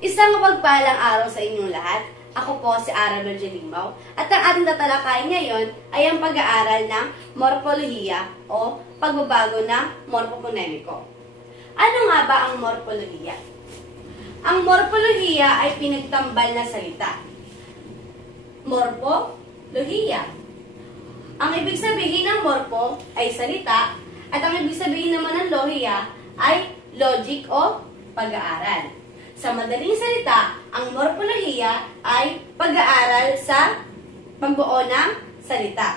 Isang mapagpalang araw sa inyong lahat. Ako po si Arabel Jelimaw at ang ating tatalakayin ngayon ay ang pag-aaral ng morpolohiya o pagbabago ng morpoponemiko. Ano nga ba ang morpolohiya? Ang morpolohiya ay pinagtambal na salita. Morpolohiya. Ang ibig sabihin ng morpo ay salita at ang ibig sabihin naman ng lohiya ay logic o pag-aaral. Sa madaling salita, ang morpolohiya ay pag-aaral sa pagbuo ng salita.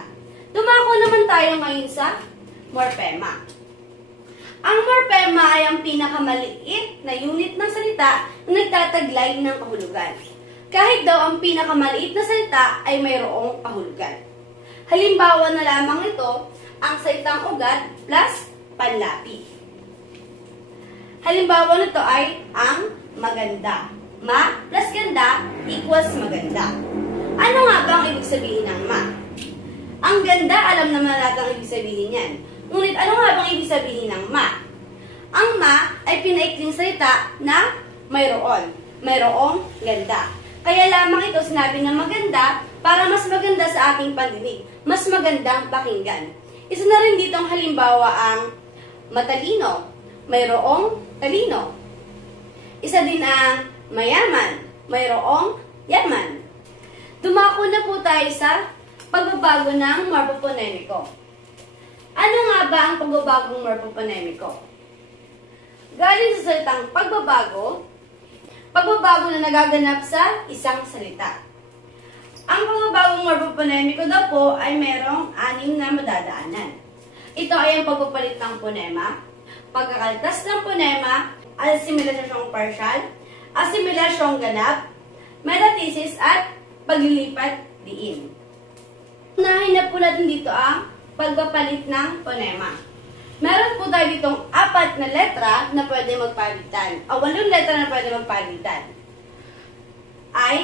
Dumako naman tayo ngayon sa morphema. Ang morphema ay ang pinakamaliit na unit ng salita na nagtataglay ng kahulugan. Kahit daw ang pinakamaliit na salita ay mayroong kahulugan. Halimbawa na lamang ito, ang salitang ugat plus panlapi. Halimbawa nito ay ang maganda. Ma plus ganda equals maganda. Ano nga ba ang ibig sabihin ng ma? Ang ganda, alam naman natin ang ibig sabihin yan. Ngunit ano nga bang ibig sabihin ng ma? Ang ma ay pinaikling salita na mayroong ganda. Kaya lamang ito sinabi ng maganda para mas maganda sa ating pandinig, mas magandang pakinggan. Isa na rin dito ang halimbawa ang matalino, mayroong talino. Isa din ang mayaman, mayroong yaman. Dumako na po tayo sa pagbabago ng morpoponemiko. Ano nga ba ang pagbabagong morpoponemiko? Galing sa salitang pagbabago na nagaganap sa isang salita. Ang pagbabagong morpoponemiko daw po ay merong 6 na madadaanan. Ito ay ang pagpapalit ng ponema, pagkakaltas ng ponema, asimilasyong partial, asimilasyong ganap, metathesis at paglilipat diin. Unahin na po natin dito ang pagpapalit ng ponema. Meron po tayo ditong 4 na letra na pwede magpalitan. O 8 letra na pwede magpalitan. I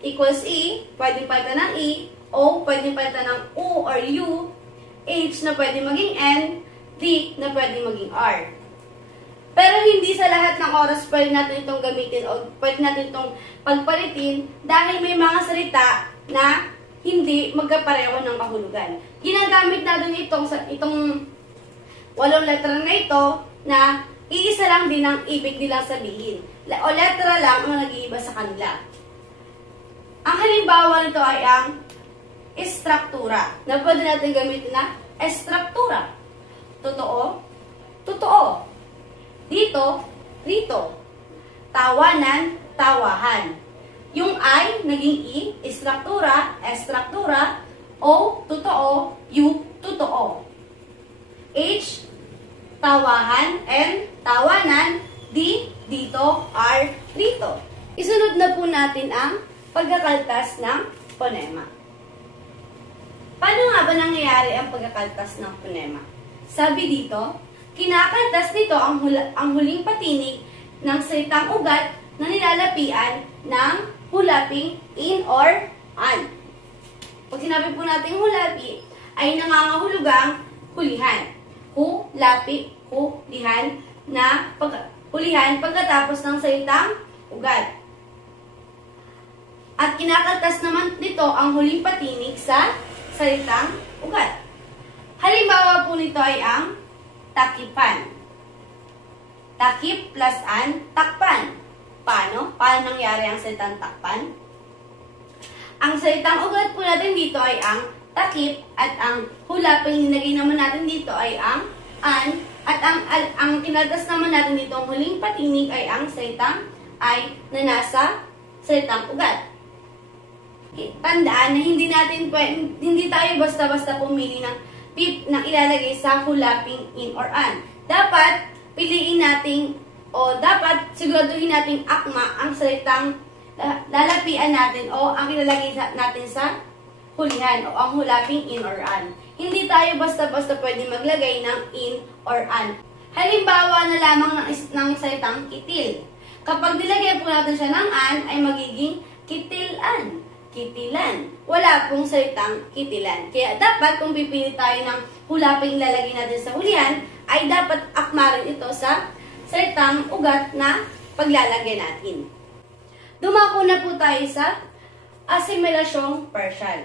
equals E, pwede palitan ng E, O pwede palitan ng U or U, H na pwede maging N, D na pwede maging R. Pero hindi sa lahat ng oras pwede natin itong gamitin o pwede natin itong pagpalitin dahil may mga salita na hindi magkapareho ng kahulugan. Ginagamit natin itong 8 letra na ito na iisa lang din ang ibig nilang sabihin. O letra lang ang nag-iiba sa kanila. Ang halimbawa nito ay ang estruktura na pwede natin gamitin na estruktura. Totoo, totoo. Dito, rito. Tawanan, tawahan. Yung I, naging I, estruktura, estruktura. O, totoo, U, totoo. H, tawahan. N, tawanan. D, dito. R, rito. Isunod na po natin ang pagkakaltas ng ponema. Paano nga ba nangyayari ang pagkakaltas ng ponema? Sabi dito, kinakaltas nito ang huling patinig ng salitang ugat na nilalapian ng hulaping in or an. Pag sinabi po natin hulapi, ay nangangahulugang hulihan. Hulapi, hulihan, na hulihan pagkatapos ng salitang ugat. At kinakaltas naman nito ang huling patinig sa salitang ugat. Halimbawa po nito ay ang takipan. Takip plus an, takpan. Paano? Paano nangyari ang salitang takpan? Ang salitang ugat po natin dito ay ang takip at ang hulaping nilagay naman natin dito ay ang an at ang kinaltas naman natin dito ang huling patinig ay ang salitang ay na nasa salitang ugat. Tandaan na hindi tayo basta-basta pumili ng ilalagay sa hulaping in or an. Dapat piliin natin o dapat siguraduhin nating akma ang salitang lalapian natin o ang ilalagay natin sa hulihan o ang hulaping in or an. Hindi tayo basta-basta pwede maglagay ng in or an. Halimbawa na lamang ng salitang kitil. Kapag nilagay po natin siya ng an ay magiging kitilan. Kitilan. Wala pong salitang kitilan. Kaya dapat kung pipili tayo ng hulaping ilalagay natin sa hulihan, ay dapat akma rin ito sa salitang ugat na paglalagyan natin. Dumako na po tayo sa asimilasyong partial.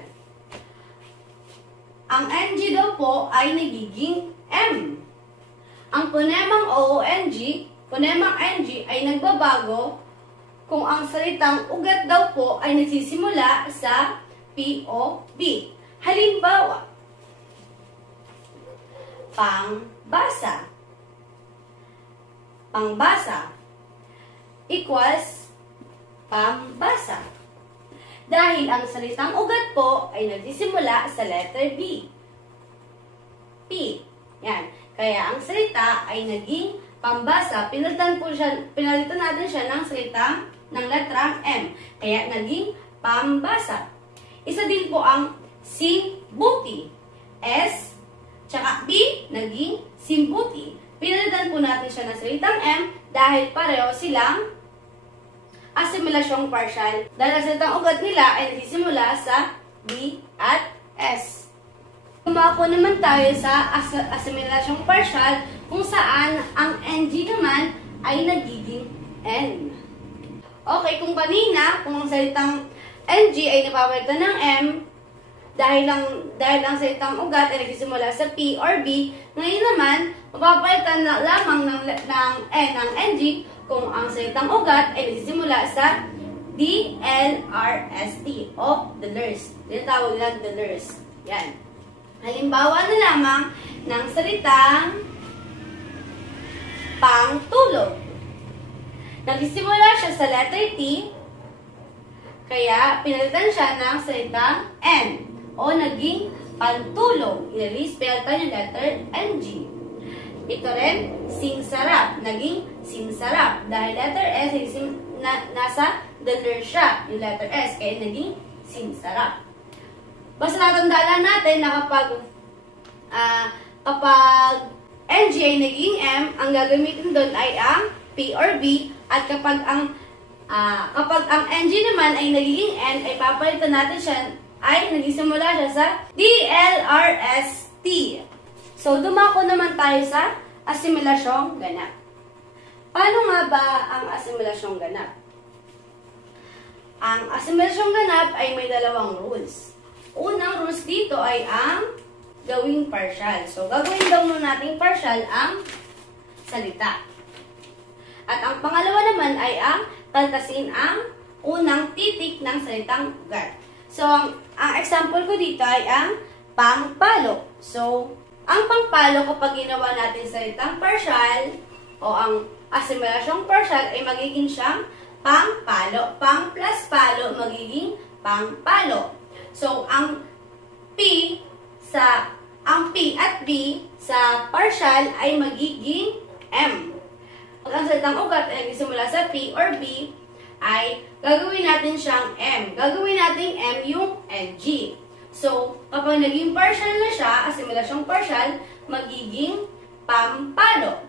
Ang NG daw po ay nagiging M. Ang ponemang ponemang NG ay nagbabago kung ang salitang ugat daw po ay nagsisimula sa P o B. Halimbawa, pangbasa. Pangbasa equals pambasa. Dahil ang salitang ugat po ay nagsisimula sa letter B. P. Yan. Kaya ang salita ay naging pambasa. Pinalitan natin siya ng salita ng letrang M. Kaya naging pambasa. Isa din po ang simbuti. S, tsaka B, naging simbuti. Pinalitan po natin siya ng salitang M dahil pareho silang asimilasyong partial. Dahil ang salitang ugat nila ay nagsisimula sa B at S. Dumako naman tayo sa asimilasyong partial kung saan ang NG naman ay nagiging N. Okay, kung kanina, kung ang salitang NG ay napapalitan ng M, dahil ang salitang ugat ay nagsisimula sa P or B, ngayon naman, mapapalitan na lamang ng N ang NG kung ang salitang ugat ay nagsisimula sa DLRST o dollars. Tinatawag nilang dollars. Yan. Halimbawa na lamang ng salitang pangtulog. Nagsisimula siya sa letter T, kaya pinalitan siya ng salitang N o naging pantulog. Inalis, pinalitan yung letter NG. Ito rin, singsarap. Naging singsarap. Dahil letter S, nasa dollar siya, yung letter S. Kaya naging singsarap. Basta natandaan natin na kapag NG ay naging M, ang gagamitin doon ay ang P or B. At kapag ang NG naman ay nagiging N, ay papalitan natin siya, ay nagsimula siya sa DLRST. So, dumako naman tayo sa asimilasyong ganap. Paano nga ba ang asimilasyong ganap? Ang asimilasyong ganap ay may dalawang rules. Unang rules dito ay ang gawing partial. So, gagawin daw muna nating partial ang salita. At ang pangalawa naman ay ang kaltasin ang unang titik ng salitang ugat. So, ang example ko dito ay ang pangpalo. So, ang pangpalo kapag ginawa natin salitang partial o ang asimilasyong partial ay magiging siyang pangpalo. Pang plus palo magiging pangpalo. So, ang P at B sa partial ay magiging M. Pag ang salitang ugat ay nagsimula sa P or B, ay gagawin natin siyang M. Gagawin natin M yung NG. So, kapag naging partial na siya, asimilasyong partial, magiging pampalo.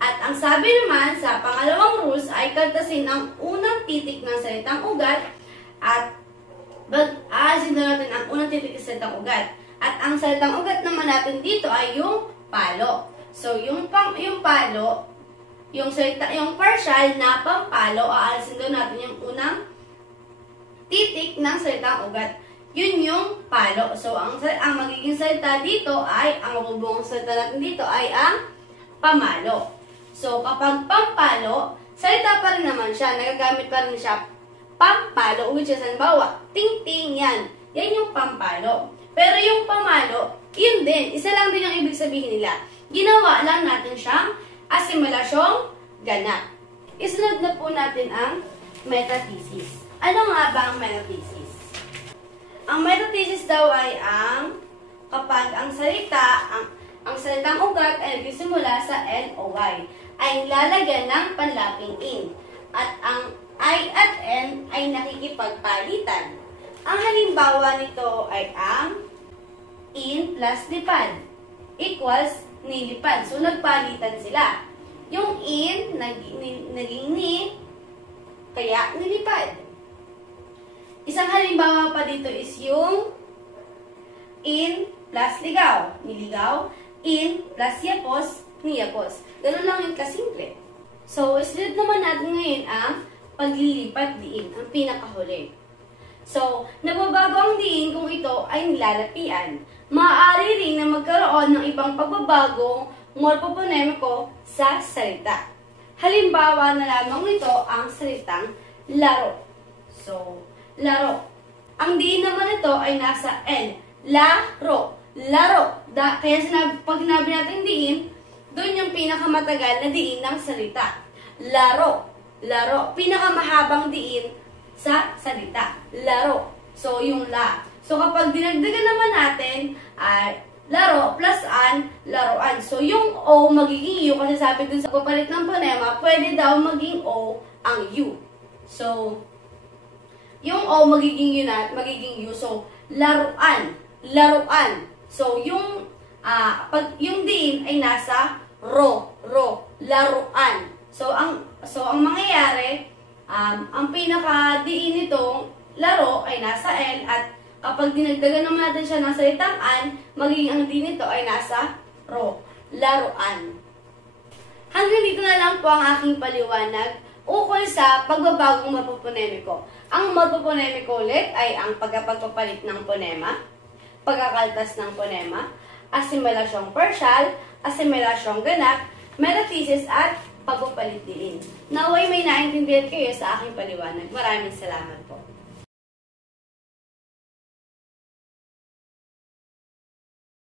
At ang sabi naman sa pangalawang rules ay kaltasin ang unang titik ng salitang ugat at aasin na natin ang unang titik ng salitang ugat. At ang salitang ugat naman natin dito ay yung palo. So, yung palo, yung partial na pampalo, aalisin daw natin yung unang titik ng salitang ugat. Yun yung palo. So, ang magiging salita dito ay, ang mabubuong salita natin dito ay ang pamalo. So, kapag pampalo, salita pa rin naman siya. Nagagamit pa rin siya pampalo, which is, halimbawa, ting-ting, yan. Yan yung pampalo. Pero yung pamalo, yun din. Isa lang din yung ibig sabihin nila. Ginawa lang natin siyang asimilasyong ganap. Isunod na po natin ang metathesis. Ano nga ba ang metathesis? Ang metathesis daw ay kapag ang salitang ugat ay nagsisimula sa N o Y, ay lalagyan ng panlaping in. At ang I at N ay nakikipagpalitan. Ang halimbawa nito ay ang in plus lipad equals nilipad. So, nagpalitan sila. Yung in, naging ni, kaya nilipad. Isang halimbawa pa dito is yung in plus ligaw, niligaw, in plus yapos, niyapos. Ganun lang yung kasimple. So, isunod naman natin ngayon ang paglilipat diin, ang pinakahuli. So, nagbabago ang diin kung ito ay nilalapian. Maaari rin na magkaroon ng ibang pagbabagong morpoponemiko sa salita. Halimbawa na lamang nito ang salitang laro. So, laro. Ang diin naman ito ay nasa L. Laro. Laro. Kaya pag sinabi natin diin, doon yung pinakamatagal na diin ng salita. Laro. Laro. Pinakamahabang diin sa salita. Laro. So, yung la. So, kapag dinagdagan naman natin, ay laro plus an, laruan. So, yung O magiging U, kasi sabi dun sa papalit ng phonema, pwede daw maging O ang U. So, yung O magiging U na, magiging U. So, laruan. Laruan. So, yung diin ay nasa ro. Laruan. So, ang mangyayari, ang pinaka-diin nitong laro ay nasa L at kapag dinagdagan naman natin siya ng salitang an, magiging ang diin nito ay nasa ro. Laruan. Hanggang dito na lang po ang aking paliwanag ukol sa pagbabagong morpoponemiko. Ang morpoponemiko ulit ay ang pagpapalit ng ponema, pagkakaltas ng ponema, asimilasyong partial, asimilasyong ganap, metathesis at pagpapalit diin. Naway may naintindihan kayo sa aking paliwanag. Maraming salamat po.